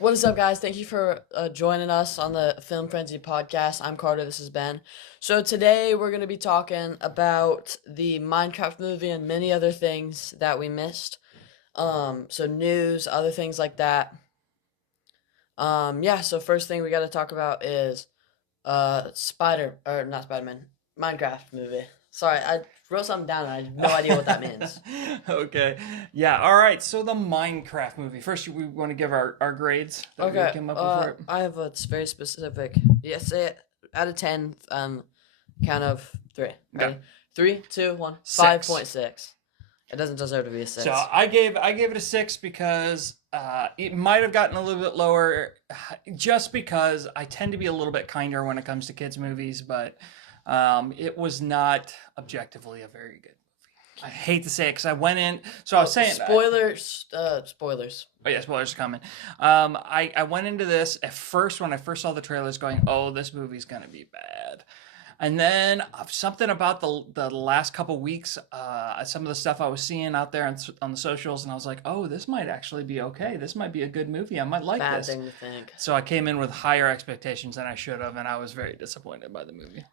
What is up, guys? Thank you for joining us on the Film Frenzy podcast. I'm Carter. This is Ben. So today we're going to be talking about the Minecraft movie and many other things that we missed. So news, other things like that. Yeah. So first thing we got to talk about is Spider or not Spider-Man, Minecraft movie. Sorry, I wrote something down and I have no idea what that means. Okay. Yeah. All right. So the Minecraft movie. First, we want to give our grades that we Okay. came up with for it. I have a very specific. Yeah, say it out of 10. Count of three. Ready? Okay. 3, 2, 1. Six. 5.6. It doesn't deserve to be a six. So I gave it a 6 because it might have gotten a little bit lower, just because I tend to be a little bit kinder when it comes to kids movies, but it was not objectively a very good movie. I hate to say it because I went in. So I was saying Spoilers. Spoilers. Oh yeah, spoilers are coming. I went into this at first when I first saw the trailers, going, "Oh, this movie's gonna be bad." And then something about the last couple weeks, some of the stuff I was seeing out there on the socials, and I was like, "Oh, this might actually be okay. This might be a good movie. I might like Bad this." thing to think. So I came in with higher expectations than I should have, and I was very disappointed by the movie.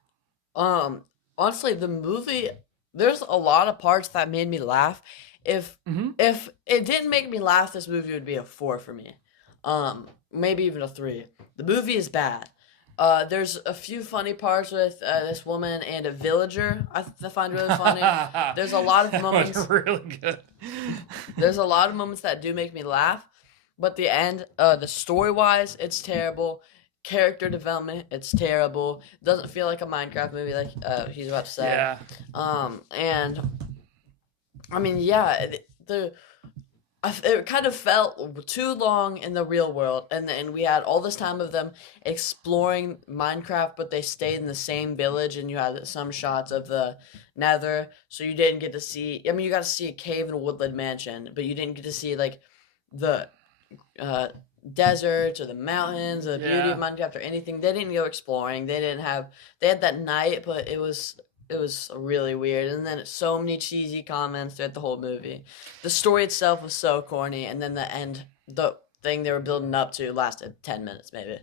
Honestly, the movie. There's a lot of parts that made me laugh. If Hmm. if it didn't make me laugh, this movie would be a 4 for me. Maybe even a 3. The movie is bad. There's a few funny parts with this woman and a villager. I find really funny. There's a lot of That moments. was really good. There's a lot of moments that do make me laugh, but the end, the story wise, it's terrible. Character development, it's terrible. Doesn't feel like a Minecraft movie, like he's about to say. Yeah. And I mean, yeah, it kind of felt too long in the real world, and we had all this time of them exploring Minecraft, but they stayed in the same village, and you had some shots of the Nether, so you didn't get to see. I mean, you got to see a cave and woodland mansion, but you didn't get to see like the uh, deserts or the mountains, or the beauty of Yeah. Minecraft or anything. They didn't go exploring. They didn't have. They had that night, but it was really weird, and then so many cheesy comments throughout the whole movie. The story itself was so corny, and then the end, the thing they were building up to lasted 10 minutes maybe.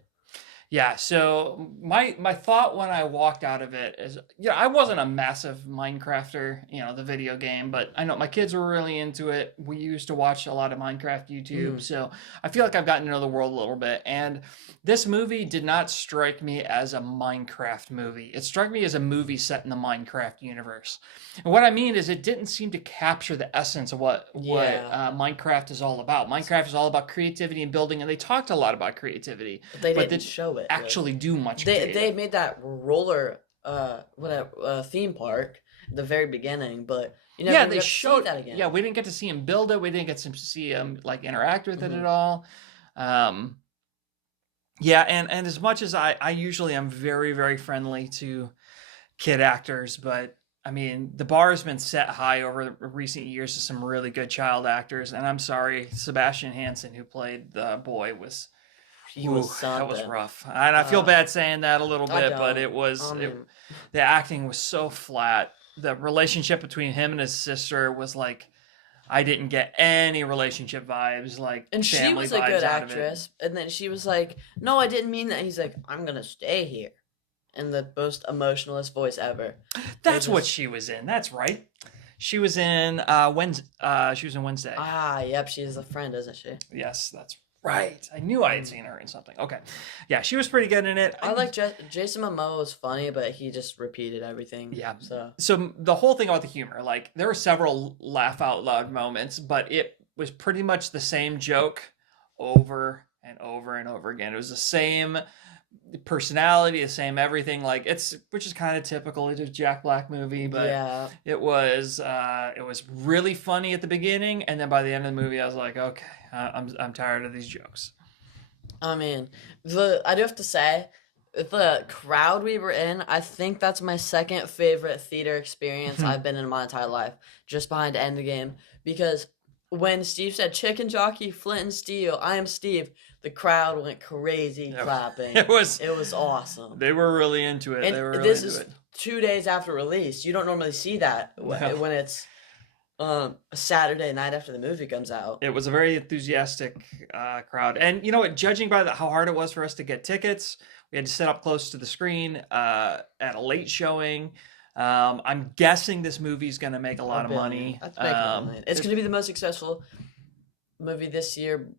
Yeah, so my thought when I walked out of it is, I wasn't a massive Minecrafter, the video game, but I know my kids were really into it. We used to watch a lot of Minecraft YouTube, so I feel like I've gotten to know the world a little bit. And this movie did not strike me as a Minecraft movie. It struck me as a movie set in the Minecraft universe. And what I mean is, it didn't seem to capture the essence of what Yeah, Minecraft is all about. Minecraft is all about creativity and building, and they talked a lot about creativity, but they but didn't show it really. actually do much They creative. made that roller whatever theme park at the very beginning, but you never Yeah, even they got to see showed. that again. Yeah, we didn't get to see him build it. We didn't get to see him like interact with it Hmm. at all. Um, yeah, and as much as I usually am very very friendly to kid actors, but I mean the bar has been set high over the recent years to some really good child actors, and I'm sorry, Sebastian Hansen, who played the boy, was He ooh, was that was something. rough. And I feel Uh, bad saying that a little I bit, but don't. the acting was so flat. The relationship between him and his sister was like, I didn't get any relationship vibes, like And she family was a vibes good out of it. actress. And then she was like, "No, I didn't mean that." He's like, "I'm gonna stay here," in the most emotionless voice ever. It That's what just she was in. That's right. She was in Wednesday. She was in Wednesday. yep, she's a friend, isn't she? Yes, that's right. I knew I had seen her in something. Okay, yeah, she was pretty good in it. I like Jason Momoa was funny, but he just repeated everything. Yeah. So So the whole thing about the humor, like there were several laugh out loud moments, but it was pretty much the same joke over and over and over again. It was the same personality, the same everything. Like which is kind of typical of a Jack Black movie, but yeah, it was really funny at the beginning, and then by the end of the movie, I was like, okay, I'm tired of these jokes. I mean, I do have to say, the crowd we were in, I think that's my second favorite theater experience I've been in my entire life, just behind Endgame. Because when Steve said "Chicken Jockey, Flint and Steel," I am Steve, the crowd went crazy clapping. It was It was awesome. They were really into it. And They were really this into is it. 2 days after release. You don't normally see that No. when it's a Saturday night after the movie comes out. It was a very enthusiastic crowd, and you know what? Judging by how hard it was for us to get tickets, we had to sit up close to the screen at a late showing. I'm guessing this movie's going to make a lot of money. That's making a lot of money. It's going to be the most successful movie this year,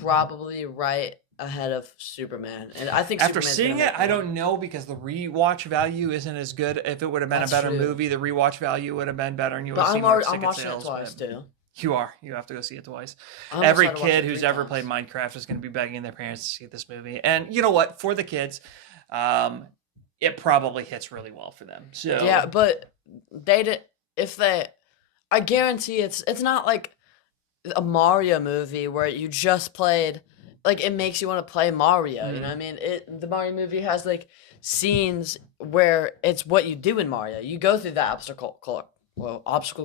probably right ahead of Superman. And I think after Superman's seeing gonna it, make I more. don't know because the rewatch value isn't as good. If it would have been That's a better true. movie, the rewatch value would have been better, and you would have But seen more I'm ticket watching sales. it twice but too. You are. You have to go see it twice. I almost Every had to watch kid it who's 3 ever times. played Minecraft is going to be begging their parents to see this movie. And you know what? For the kids, it probably hits really well for them. So Yeah, but they did. If they, I guarantee it's not like a Mario movie where you just played. Like it makes you want to play Mario. You know what I mean? The Mario movie has like scenes where it's what you do in Mario. You go through the obstacle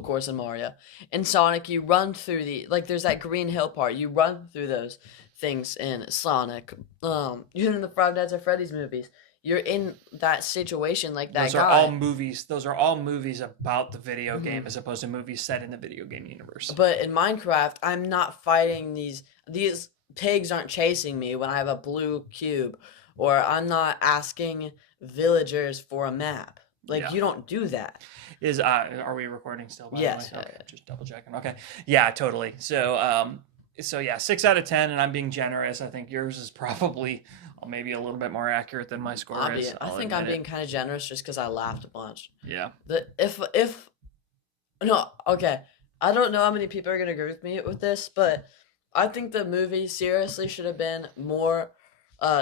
course in Mario. In Sonic, you run through there's that Green Hill part. You run through those things in Sonic. Even in the Five Nights at Freddy's movies, you're in that situation like that those guy. are all movies. Those are all movies about the video Mm-hmm. game as opposed to movies set in the video game universe. But in Minecraft, I'm not fighting these pigs aren't chasing me when I have a blue cube, or I'm not asking villagers for a map. Like Yeah. you don't do that. Are we recording still? By Yes. The way? Okay, just double checking. Okay. Yeah, totally. So yeah, 6 out of 10, and I'm being generous. I think yours is probably maybe a little bit more accurate than my score is. I I'll think I'm admit being it. kind of generous just because I laughed a bunch. Yeah. If no, okay, I don't know how many people are gonna agree with me with this, but I think the movie seriously should have been more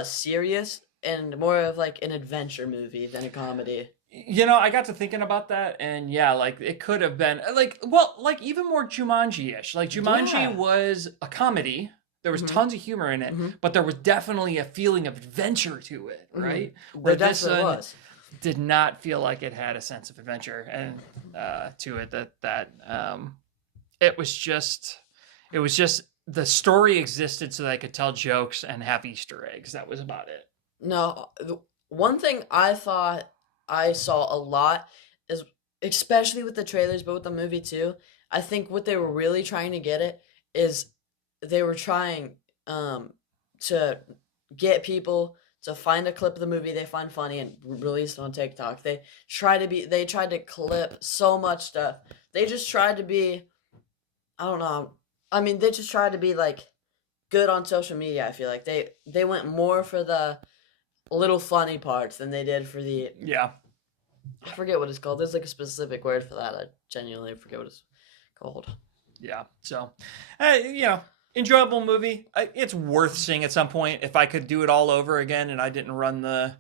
serious and more of like an adventure movie than a comedy. You know, I got to thinking about that, and yeah, like it could have been like even more Jumanji-ish. Like Jumanji Yeah. was a comedy. There was Mhm. tons of humor in it, Mhm. but there was definitely a feeling of adventure to it, right? There this definitely one was. did not feel like it had a sense of adventure and to it that it was just the story existed so that I could tell jokes and have Easter eggs. That was about it. No, one thing I thought I saw a lot is, especially with the trailers, but with the movie too, I think what they were really trying to get at is they were trying to get people to find a clip of the movie they find funny and release it on TikTok. They tried to clip so much stuff. They just tried to be, I don't know. I mean, they just tried to be like good on social media. I feel like they went more for the little funny parts than they did for the, Yeah. I forget what it's called. There's like a specific word for that. I genuinely forget what it's called. Yeah. So, you know, enjoyable movie. It's worth seeing at some point. If I could do it all over again and I didn't run a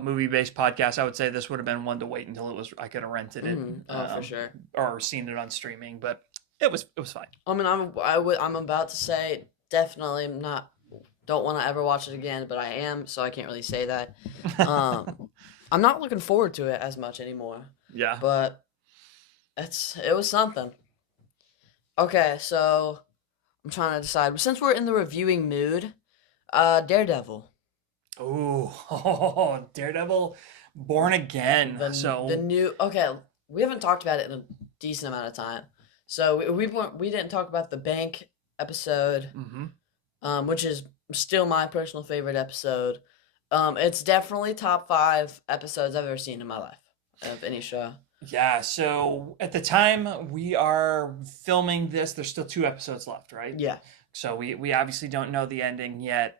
movie-based podcast, I would say this would have been one to wait until I could have rented it. For sure. Or seen it on streaming, but it was fine. I mean, I'm about to say definitely don't want to ever watch it again, but I am, so I can't really say that. I'm not looking forward to it as much anymore, Yeah. but it was something. Okay, so I'm trying to decide. Since we're in the reviewing mood, Daredevil. Ooh, Daredevil, Born Again. The new. Okay, we haven't talked about it in a decent amount of time, so we didn't talk about the bank episode, which is still my personal favorite episode. It's definitely top 5 episodes I've ever seen in my life of any show. Yeah, so at the time we are filming this, there's still 2 episodes left, right? Yeah. So we obviously don't know the ending yet.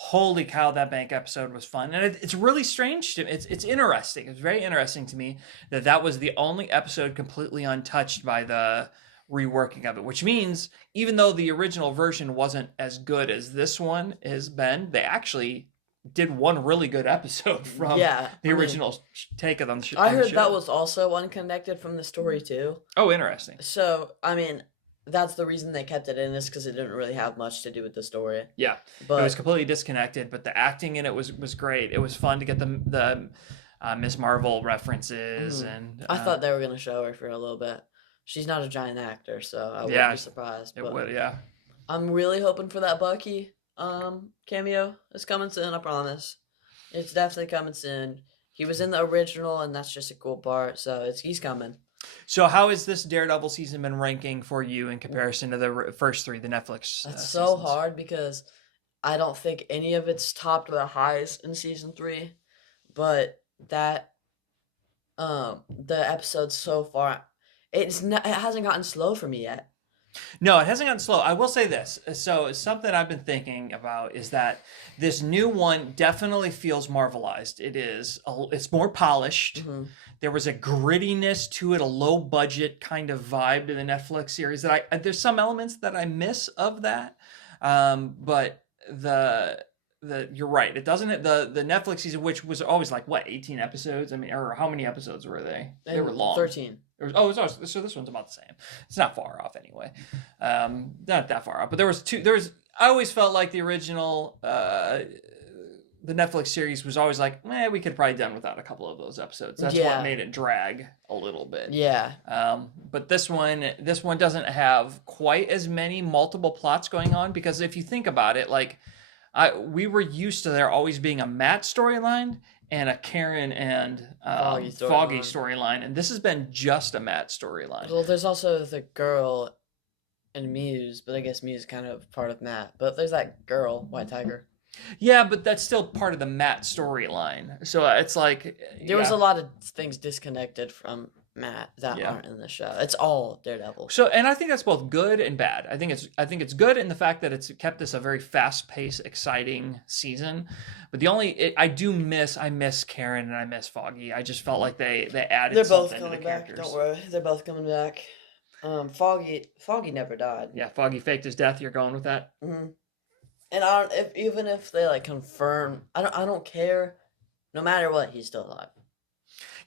Holy cow, that bank episode was fun. And it's really strange to it's interesting. It's very interesting to me that was the only episode completely untouched by the reworking of it, which means even though the original version wasn't as good as this one has been, they actually did one really good episode from the original take of them. I heard that was also unconnected from the story too. Oh, interesting. So, I mean, that's the reason they kept it in, is because it didn't really have much to do with the story. Yeah, but it was completely disconnected, but the acting in it was great. It was fun to get the Miss Marvel references, and I thought they were going to show her for a little bit. She's not a giant actor, so I wouldn't be surprised. It would, yeah. I'm really hoping for that Bucky cameo. It's coming soon, I promise. It's definitely coming soon. He was in the original, and that's just a cool part, so he's coming. So how has this Daredevil season been ranking for you in comparison to the first three, the Netflix That's so seasons? hard because I don't think any of it's topped the highs in season 3, but that the episodes so far, it hasn't gotten slow for me yet. No, it hasn't gotten slow. I will say this. So something I've been thinking about is that this new one definitely feels Marvelized. It's more polished. Hmm. There was a grittiness to it, a low budget kind of vibe to the Netflix series that there's some elements that I miss of that. But the you're right. It doesn't the Netflix season, which was always like what 18 episodes. I mean, or how many episodes were they? They were long. 13. It was so this one's about the same. It's not far off anyway. Not that far off, but there was two. I always felt like the original, the Netflix series was always like, we could probably done without a couple of those episodes. That's Yeah. what made it drag a little bit. Yeah. But this one doesn't have quite as many multiple plots going on because if you think about it, like we were used to there always being a Matt storyline and a Karen and Foggy storyline, and this has been just a Matt storyline. Well, there's also the girl and Muse, but I guess Muse is kind of part of Matt. But there's that girl, White Tiger. Yeah, but that's still part of the Matt storyline. So it's like There was a lot of things disconnected from Matt that aren't in the show. It's all Daredevil. So, and I think that's both good and bad. I think it's good in the fact that it's kept this a very fast-paced, exciting season. But I miss Karen and I miss Foggy. I just felt like they added They're both something to the coming back. characters. Don't worry, they're both coming back. Foggy never died. Yeah, Foggy faked his death. You're going with that? Mm-hmm. And even if they like confirm, I don't care. No matter what, he's still alive.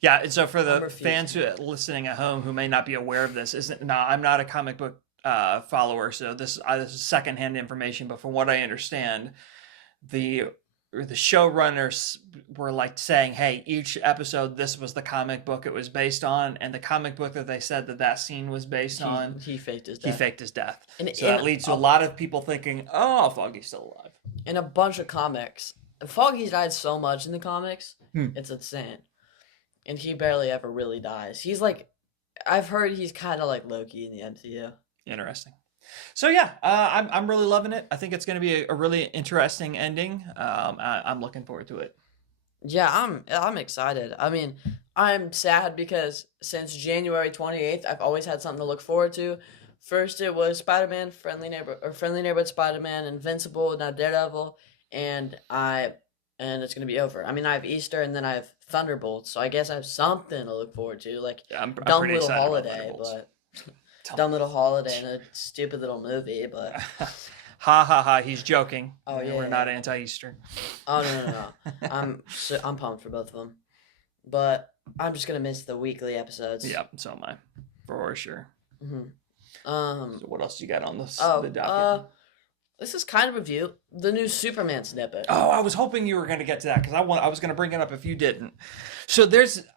Yeah, and so for the fans who listening at home who may not be aware of this, I'm not a comic book follower, so this is secondhand information. But from what I understand, the showrunners were like saying, "Hey, each episode, this was the comic book it was based on, and the comic book that they said that scene was based on, he faked his death. He faked his death, and that leads to a lot of people thinking, "Oh, Foggy's still alive." In a bunch of comics, Foggy died so much in the comics, it's insane. And he barely ever really dies. He's like, I've heard he's kind of like Loki in the MCU. Interesting. So yeah, I'm really loving it. I think it's going to be a really interesting ending. I'm looking forward to it. Yeah, I'm excited. I mean, I'm sad because since January 28th, I've always had something to look forward to. First, it was Spider-Man, Friendly Neighborhood Spider-Man, Invincible, now Daredevil, and it's gonna be over. I mean, I have Easter and then I have Thunderbolts, so I guess I have something to look forward to, like I'm dumb pretty little excited about holiday, but dumb little holiday and a stupid little movie, but ha ha ha, he's joking. Oh yeah, we're not anti-Easter. Oh no. I'm pumped for both of them, but I'm just gonna miss the weekly episodes. Yep, so am I, for sure. Mm-hmm. So what else you got on the docket? This is kind of review the new Superman snippet. Oh, I was hoping you were going to get to that because I was going to bring it up if you didn't. So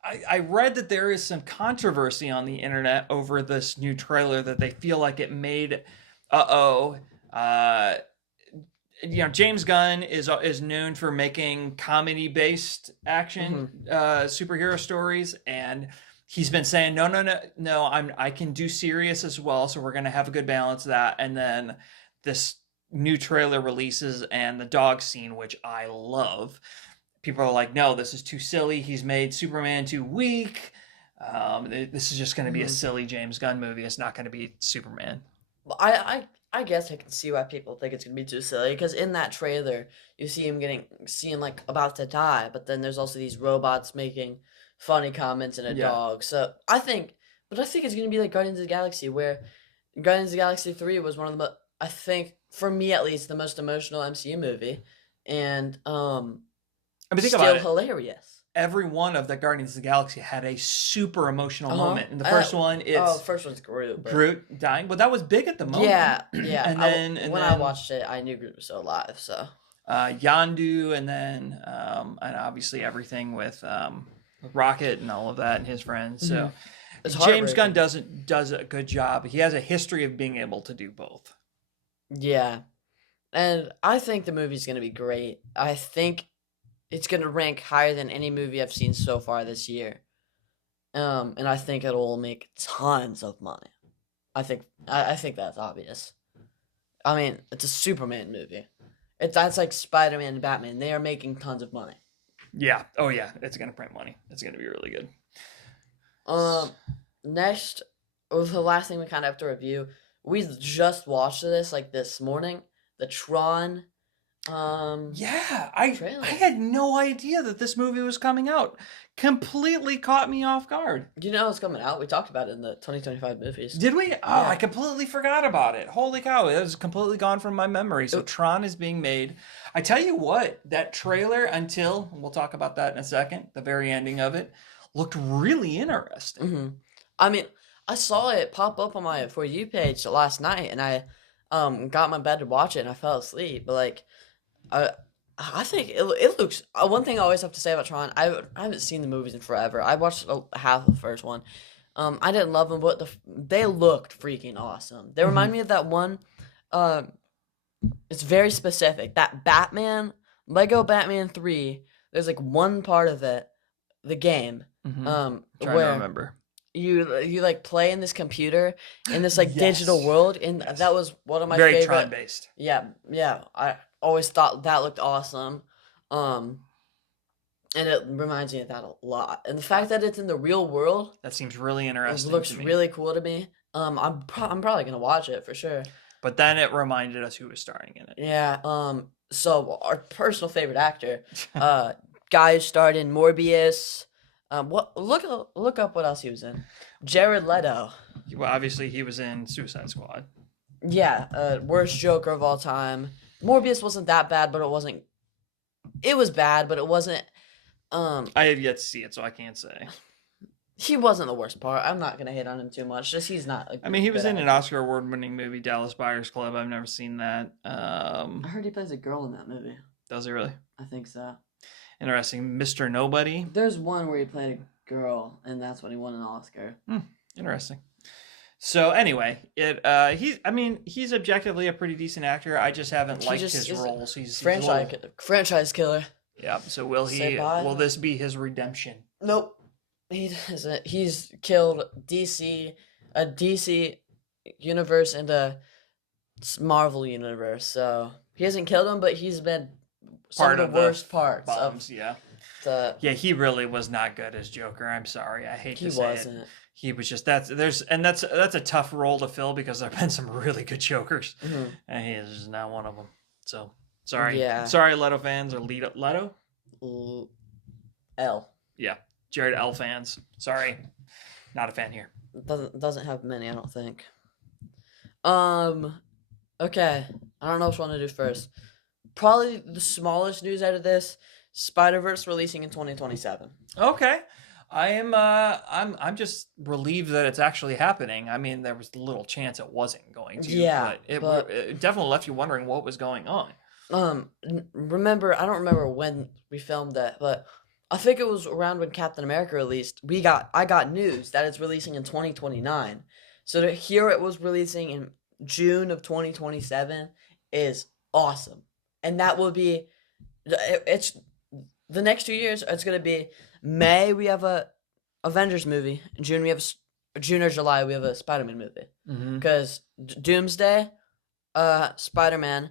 I read that there is some controversy on the internet over this new trailer that they feel like it made. James Gunn is known for making comedy-based action superhero stories, and he's been saying no. I can do serious as well, so we're going to have a good balance of that. And then this new trailer releases and the dog scene, which I love, people are like, no, this is too silly. He's made Superman too weak. This is just going to be a silly James Gunn movie. It's not going to be Superman. Well, I guess I can see why people think it's going to be too silly, because in that trailer you see him seen like about to die, but then there's also these robots making funny comments and a dog. So I think it's going to be like Guardians of the Galaxy, where Guardians of the Galaxy 3 was one of the I think, for me at least, the most emotional MCU movie, and I mean, think still about it. Hilarious. Every one of the Guardians of the Galaxy had a super emotional moment. In the first one, first one's Groot. Groot dying, but that was big at the moment. Yeah. and then when I watched it, I knew Groot was still alive. So Yondu, and then and obviously everything with Rocket and all of that and his friends. So James Gunn does a good job. He has a history of being able to do both. Yeah, and I think the movie's going to be great. I think it's going to rank higher than any movie I've seen so far this year. And I think it'll make tons of money. I think that's obvious. I mean, it's a Superman movie. That's like Spider-Man and Batman. They are making tons of money. Yeah. Oh yeah, it's gonna print money. It's gonna be really good. Um, Next, the last thing we kind of have to review. We just watched this like this morning. The Tron. Yeah, I Trailer. had no idea that this movie was coming out. Completely caught me off guard. Do you know it's coming out? We talked about it in the 2025 movies. Did we? Oh, Yeah. I completely forgot about it. Holy cow, it was completely gone from my memory. So It- Tron is being made. I tell you what, that trailer until we'll talk about that in a second, the very ending of it looked really interesting. hmm I mean, I saw it pop up on my For You page last night, and I got in my bed to watch it, and I fell asleep. But like, I think it looks. One thing I always have to say about Tron, I haven't seen the movies in forever. I watched half of the first one. I didn't love them, but they looked freaking awesome. They remind me of that one. It's very specific. That Lego Batman 3. There's like one part of it, the game, Trying to where remember. you like play in this computer in this like digital Yes. world, and Yes. that was one of my Very favorite. Tron based. Yeah, I always thought that looked awesome. And it reminds me of that a lot. And the fact that it's in the real world That seems really interesting. looks to me. really cool to me. I'm probably gonna watch it for sure. But then it reminded us who was starring in it. Yeah. So our personal favorite actor, guy who starred in Morbius. What look up what else he was in. Jared Leto. Well, obviously he was in Suicide Squad. Yeah. Worst Joker of all time. Morbius wasn't that bad, but it wasn't. It was bad, but it wasn't. I have yet to see it, so I can't say. He wasn't the worst part. I'm not gonna hate on him too much. Just he's not. I mean, he was in an Oscar award-winning movie, Dallas Buyers Club. I've never seen that. I heard he plays a girl in that movie. Does he really? I think so. Interesting. Mr. Nobody. There's one where he played a girl, and that's when he won an Oscar. Interesting. So anyway, he's objectively a pretty decent actor. I just haven't He liked just his isn't- roles. He's Franchise killer. yeah. So will Say he? bye. Will this be his redemption? Nope. He doesn't. He's killed a DC universe and a Marvel universe. So he hasn't killed him, but he's been some Part of of the the worst parts Bombs. of Yeah. the. Yeah. He really was not good as Joker. I'm sorry. I hate He to say it. wasn't. He was just that's a tough role to fill because there've been some really good Jokers, Mhm. and he is just not one of them. So sorry. Yeah. Sorry, Leto fans or Leto. L Yeah. Jared L fans. Sorry. Not a fan here. doesn't have many. I don't think. Okay. I don't know what you want to do first. Probably the smallest news out of this: Spider-Verse releasing in 2027. Okay. I'm just relieved that it's actually happening. I mean, there was little chance it wasn't going to. Yeah, but it definitely left you wondering what was going on. Remember, I don't remember when we filmed that, but I think it was around when Captain America released. I got news that it's releasing in 2029. So to hear it was releasing in June of 2027 is awesome. And that will be it's the next 2 years. It's going to be May we have a Avengers movie. In June we have June or July we have a Spider-Man movie. Mm-hmm. Because Doomsday, Spider-Man,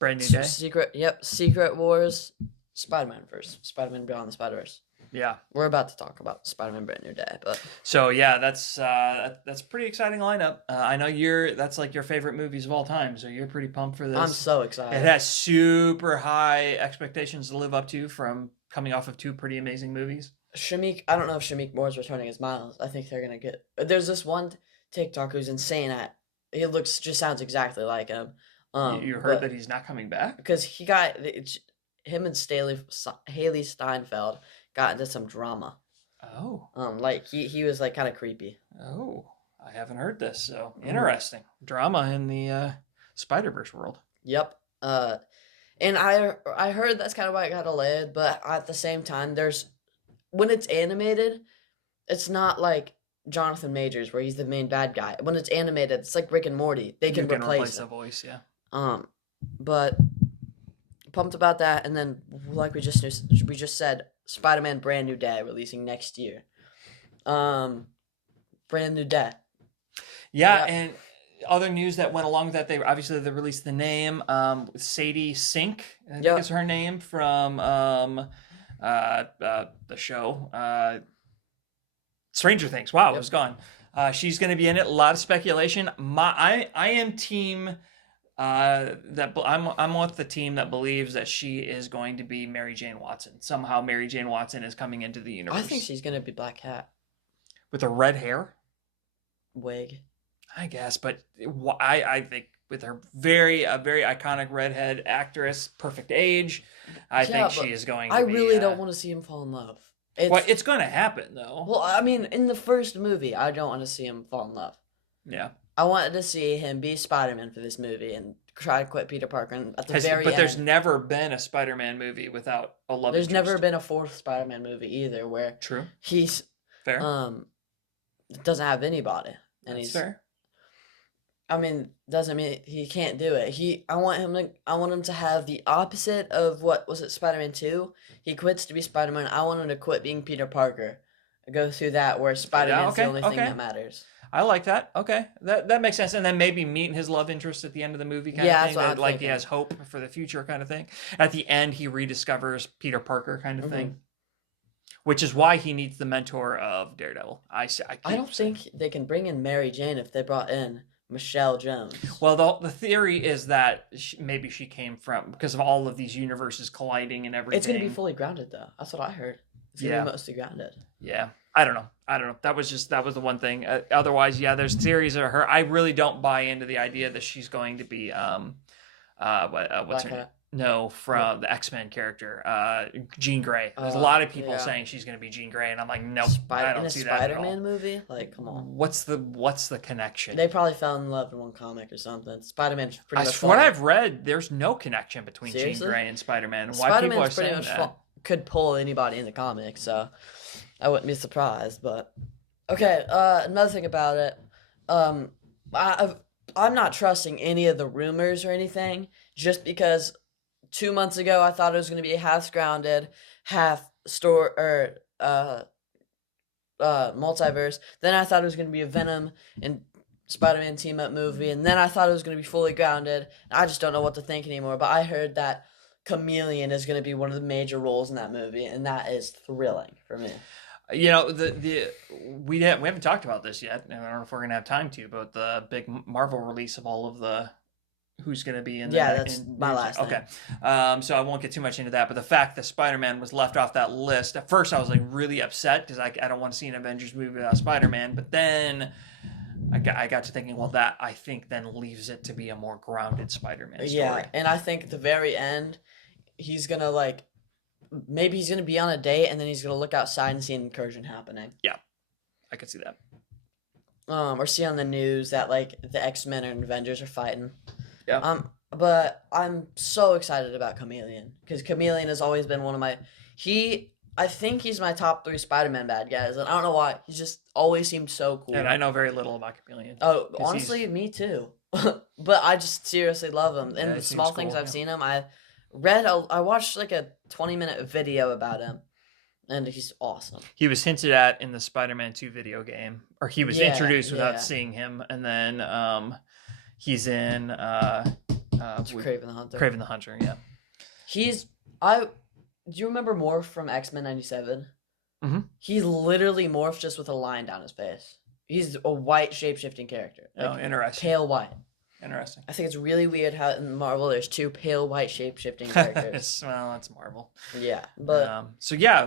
Brand new day. Secret Wars, Spider-Man first. Spider-Man Beyond the Spider-Verse. Yeah. We're about to talk about Spider-Man Brand New Day, but So yeah, that's a pretty exciting lineup. I know that's like your favorite movies of all time, so you're pretty pumped for this. I'm so It excited. has super high expectations to live up to from coming off of two pretty amazing movies. I don't know if Shamik Moore is returning as Miles. I think they're gonna get. There's this one TikTok who's insane at. He just sounds exactly like him. You heard that he's not coming back? because him and Haley Steinfeld got into some drama. Oh. Like he was like kind of creepy. Oh. I haven't heard this, so Mhm. interesting. Drama in the Spider-Verse world. Yep. And I heard that's kind of why it got delayed, but at the same time, when it's animated, it's not like Jonathan Majors where he's the main bad guy. When it's animated, it's like Rick and Morty. They can You replace the him. voice, yeah. But pumped about that, and then like we just said, Spider-Man Brand New Day releasing next year. Um, Brand New Day. Yeah, Yep. and other news that went along with that, they released the name Sadie Sink, I think Yep. is her name from the show Stranger Things. Wow, it Yep. was gone. She's going to be in it. A lot of speculation. I am team I'm with the team that believes that she is going to be Mary Jane Watson. Somehow Mary Jane Watson is coming into the universe. I think she's gonna be Black Cat. With a red hair. Wig. I guess, but I think with her a very iconic redhead actress, perfect age, I think she is going to I be. really don't want to see him fall in love. It's going to happen though. Well, I mean, in the first movie, I don't want to see him fall in love. Yeah. I wanted to see him be Spider-Man for this movie and try to quit Peter Parker. And at the very But end, there's never been a Spider-Man movie without a love there's interest. never been a fourth Spider-Man movie either where True. he's Fair. doesn't have anybody, and That's fair. I mean, doesn't mean he can't do it. I want him to have the opposite of what was it, Spider-Man 2? He quits to be Spider-Man. I want him to quit being Peter Parker. Go through that where Spider-Man's the only thing that matters. I like that. Okay, that makes sense. And then maybe meeting his love interest at the end of the movie, kind of thing. That's what I'm thinking. He has hope for the future, kind of thing. At the end, he rediscovers Peter Parker, kind of thing. Which is why he needs the mentor of Daredevil. I don't think they can bring in Mary Jane if they brought in Michelle Jones. Well, the theory is that maybe she came from, because of all of these universes colliding and everything. It's going to be fully grounded, though. That's what I heard. It's going to be mostly grounded. Yeah. I don't know. That was the one thing. Otherwise, yeah, there's theories of her. I really don't buy into the idea that she's going to be what's her name? No, from the X-Men character, Jean Grey. There's a lot of people saying she's going to be Jean Grey, and I'm like, nope, I don't see that at all. Spider-Man movie? Like, come on. What's the connection? They probably fell in love in one comic or something. Spider-Man's pretty much. From what I've read, there's no connection between Jean Grey and Spider-Man. Why people are saying that? Could pull anybody in the comic, so I wouldn't be surprised. But okay, another thing about it, I'm not trusting any of the rumors or anything, just because 2 months ago I thought it was going to be half grounded, half multiverse. Then I thought it was going to be a Venom and Spider-Man team-up movie, and then I thought it was going to be fully grounded. I just don't know what to think anymore, but I heard that Chameleon is going to be one of the major roles in that movie, and that is thrilling for me. You know, we haven't talked about this yet, and I don't know if we're going to have time to, but the big Marvel release of all of the who's going to be in the that's my last thing. Okay. So I won't get too much into that, but the fact that Spider-Man was left off that list, at first I was like really upset because I don't want to see an Avengers movie without Spider-Man, but then I got to thinking, well, that I think then leaves it to be a more grounded Spider-Man story. Yeah, and I think at the very end, he's going to maybe he's going to be on a date and then he's going to look outside and see an incursion happening. Yeah, I could see that. Or see on the news that the X-Men and Avengers are fighting. Yeah. But I'm so excited about Chameleon because Chameleon has always been one of my. I think he's my top 3 Spider-Man bad guys, and I don't know why. He just always seemed so cool. And I know very little about Chameleon. Oh, honestly, me too. But I just seriously love him, and the small things I've seen him. I watched a 20-minute video about him, and he's awesome. He was hinted at in the Spider-Man 2 video game, or he was introduced without seeing him, and then he's in Kraven the Hunter. Kraven the Hunter, yeah. Do you remember Morph from X-Men 97? Mm-hmm. He literally morphs just with a line down his face. He's a white shape-shifting character. Interesting. Pale white. Interesting. I think it's really weird how in Marvel there's 2 pale white shape-shifting characters. Well, that's Marvel. Yeah, but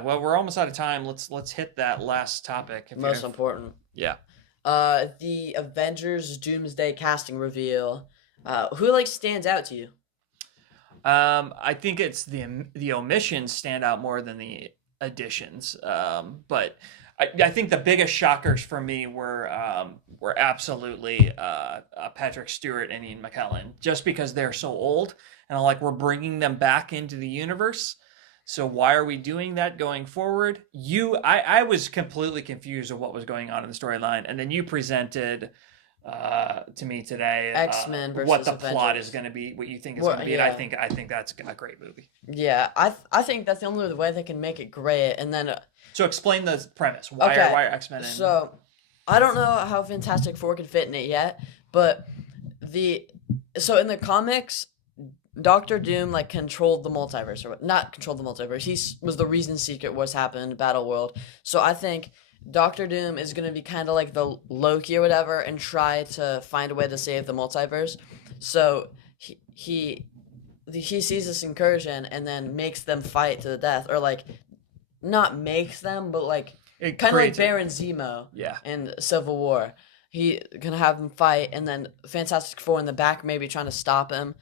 well, we're almost out of time. Let's hit that last topic. Most important. Yeah. The Avengers Doomsday casting reveal. Who stands out to you? I think it's the omissions stand out more than the additions. But I think the biggest shockers for me were absolutely Patrick Stewart and Ian McKellen, just because they're so old, and we're bringing them back into the universe. So why are we doing that going forward? I was completely confused of what was going on in the storyline, and then you presented to me today. X-Men What versus the plot Avengers. is going to be, what you think it's Well, going to be, and yeah. I think that's a great movie. Yeah, I think that's the only way they can make it great. And then So explain the premise. Why okay, are X-Men in? so I don't know how Fantastic Four can fit in it yet, but the so in the comics, Doctor Doom like controlled the multiverse, or not controlled the multiverse. Was the reason Secret Wars happened, Battle World. So I think Doctor Doom is gonna be kind of like the Loki or whatever, and try to find a way to save the multiverse. So he sees this incursion and then makes them fight to the death, or like not makes them, but like It kind of like creates it. Baron Zemo Yeah. in Civil War. He gonna have them fight, and then Fantastic Four in the back maybe trying to stop him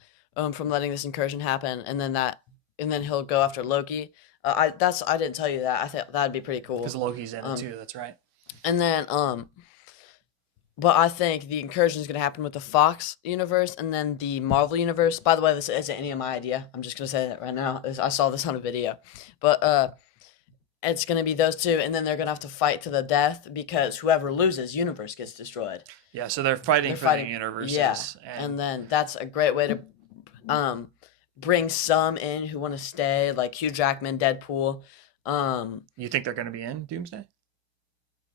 from letting this incursion happen, and then he'll go after Loki. I didn't tell you that. I thought that'd be pretty cool. Because Loki's in it too. That's right. And then but I think the incursion is going to happen with the Fox universe and then the Marvel universe. By the way, this isn't any of my idea. I'm just going to say that right now. I saw this on a video. But it's going to be those two, and then they're going to have to fight to the death because whoever loses, universe gets destroyed. Yeah, so they're fighting for the universes. Yeah, and then that's a great way to bring some in who want to stay, like Hugh Jackman, Deadpool. You think they're going to be in Doomsday?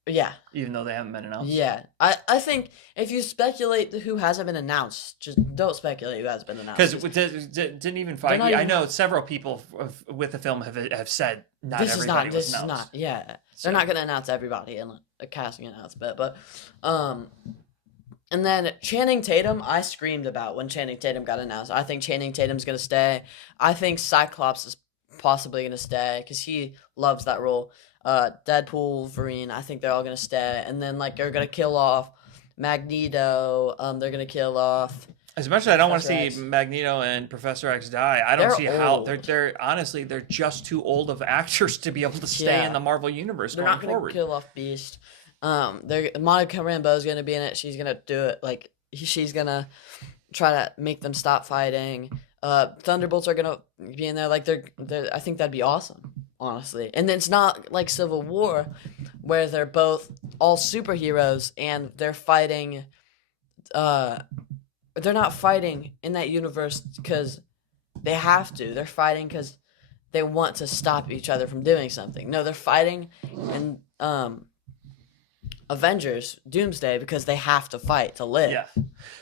Yeah. Even though they haven't been announced? Yeah. I think if you speculate who hasn't been announced, just don't speculate who hasn't been announced. Because didn't even Feige... I know several people with the film have said not everybody was announced. This is not, yeah. So, they're not going to announce everybody in a casting announcement. But, and then Channing Tatum, I screamed about when Channing Tatum got announced. I think Channing Tatum's going to stay. I think Cyclops is possibly going to stay because he loves that role. Deadpool, Wolverine, I think they're all gonna stay, and then like they're gonna kill off Magneto. They're gonna kill off. As much as I don't want to see Magneto and Professor X die, I don't see how they're honestly they're just too old of actors to be able to stay in the Marvel universe. They're not gonna kill off Beast. Monica Rambeau's gonna be in it. She's gonna do it like she's gonna try to make them stop fighting. Thunderbolts are gonna be in there. Like they're I think that'd be awesome. Honestly, and then it's not like Civil War where they're both all superheroes and they're fighting they're not fighting in that universe because they have to. They're fighting because they want to stop each other from doing something. No, they're fighting in Avengers Doomsday because they have to fight to live. Yeah.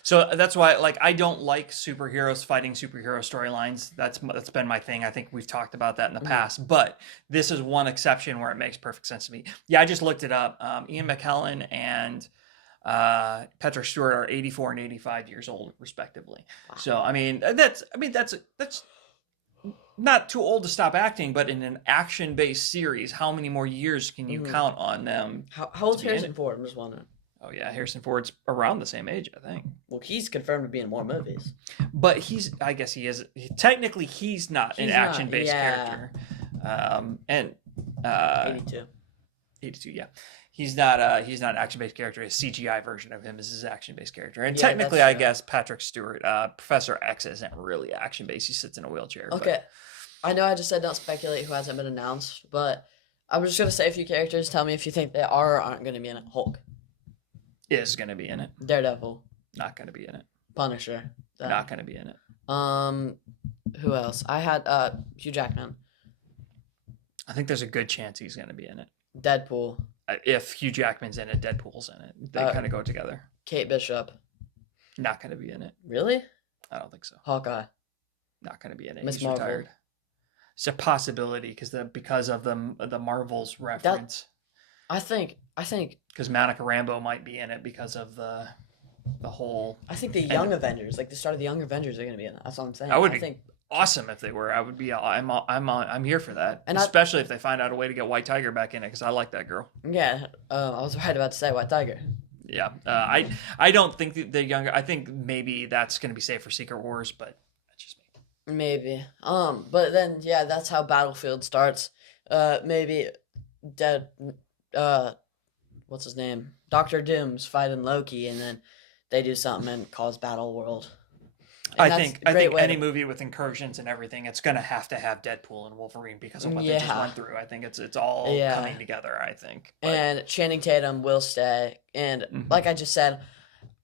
So that's why, like, I don't like superheroes fighting superhero storylines. That's been my thing. I think we've talked about that in the past. But this is one exception where it makes perfect sense to me. Yeah, I just looked it up. Ian McKellen and Patrick Stewart are 84 and 85 years old, respectively. Wow. So I mean that's not too old to stop acting, but in an action-based series, how many more years can you count on them? How old's Harrison Ford? I'm just wondering. Oh yeah, Harrison Ford's around the same age, I think. Well, he's confirmed to be in more movies. But I guess he is. Technically, he's not an action-based character. 82. 82, yeah. He's not an action-based character. A CGI version of him is his action-based character. And technically, I guess Patrick Stewart, Professor X, isn't really action-based. He sits in a wheelchair. Okay. But... I know I just said don't speculate who hasn't been announced, but I was just going to say a few characters. Tell me if you think they are or aren't going to be in it. Hulk. Is going to be in it. Daredevil. Not going to be in it. Punisher. Not going to be in it. Who else? I had Hugh Jackman. I think there's a good chance he's going to be in it. Deadpool. If Hugh Jackman's in it, Deadpool's in it. They kind of go together. Kate Bishop. Not going to be in it. Really? I don't think so. Hawkeye. Not going to be in it. Miss Marvel. Retired. It's a possibility because of the Marvels reference. I think because Monica Rambeau might be in it because of the whole. I think the Young Avengers, like the start of the Young Avengers, are going to be in it. That's what I'm saying. I think awesome if they were. I would be. I'm here for that, and especially if they find out a way to get White Tiger back in it because I like that girl. Yeah, I was right about to say White Tiger. Yeah, I don't think the younger. I think maybe that's going to be safe for Secret Wars, but that's just me. Maybe. But then yeah, that's how Battlefield starts. Maybe what's his name? Dr. Doom's fighting Loki, and then they do something and cause Battle World. And I think any movie with incursions and everything, it's gonna have to have Deadpool and Wolverine because of what they just went through. I think it's all coming together. I think. And Channing Tatum will stay, and like I just said,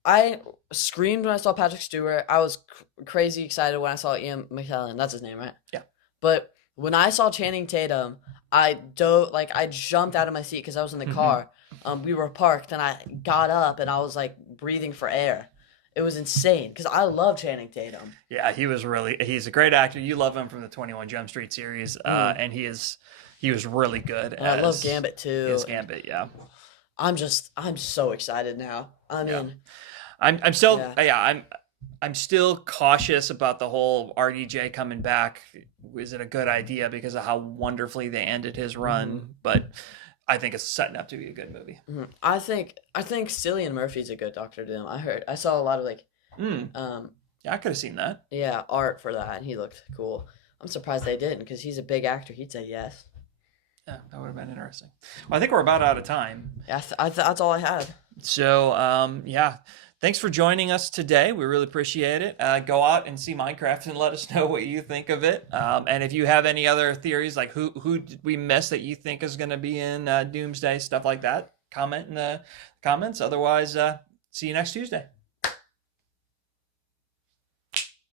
I screamed when I saw Patrick Stewart. I was crazy excited when I saw Ian McKellen. That's his name, right? Yeah. But when I saw Channing Tatum, I jumped out of my seat because I was in the car. We were parked, and I got up, and I was like breathing for air. It was insane because I love Channing Tatum. Yeah, he's a great actor. You love him from the 21 Jump Street series, and he was really good. And I love Gambit too. His Gambit, yeah. I'm so excited now. I mean, I'm still I'm still cautious about the whole RDJ coming back. Is it a good idea because of how wonderfully they ended his run? But I think it's setting up to be a good movie. I think Cillian Murphy's a good Doctor Doom. I saw a lot of like yeah, I could have seen that. Yeah, art for that, and he looked cool. I'm surprised they didn't because he's a big actor. He'd say yes. Yeah, that would have been interesting. Well, I think we're about out of time. Yeah, that's all I had. So, yeah. Thanks for joining us today. We really appreciate it. Go out and see Minecraft and let us know what you think of it. And if you have any other theories, like who did we miss that you think is going to be in Doomsday, stuff like that, comment in the comments. Otherwise, see you next Tuesday.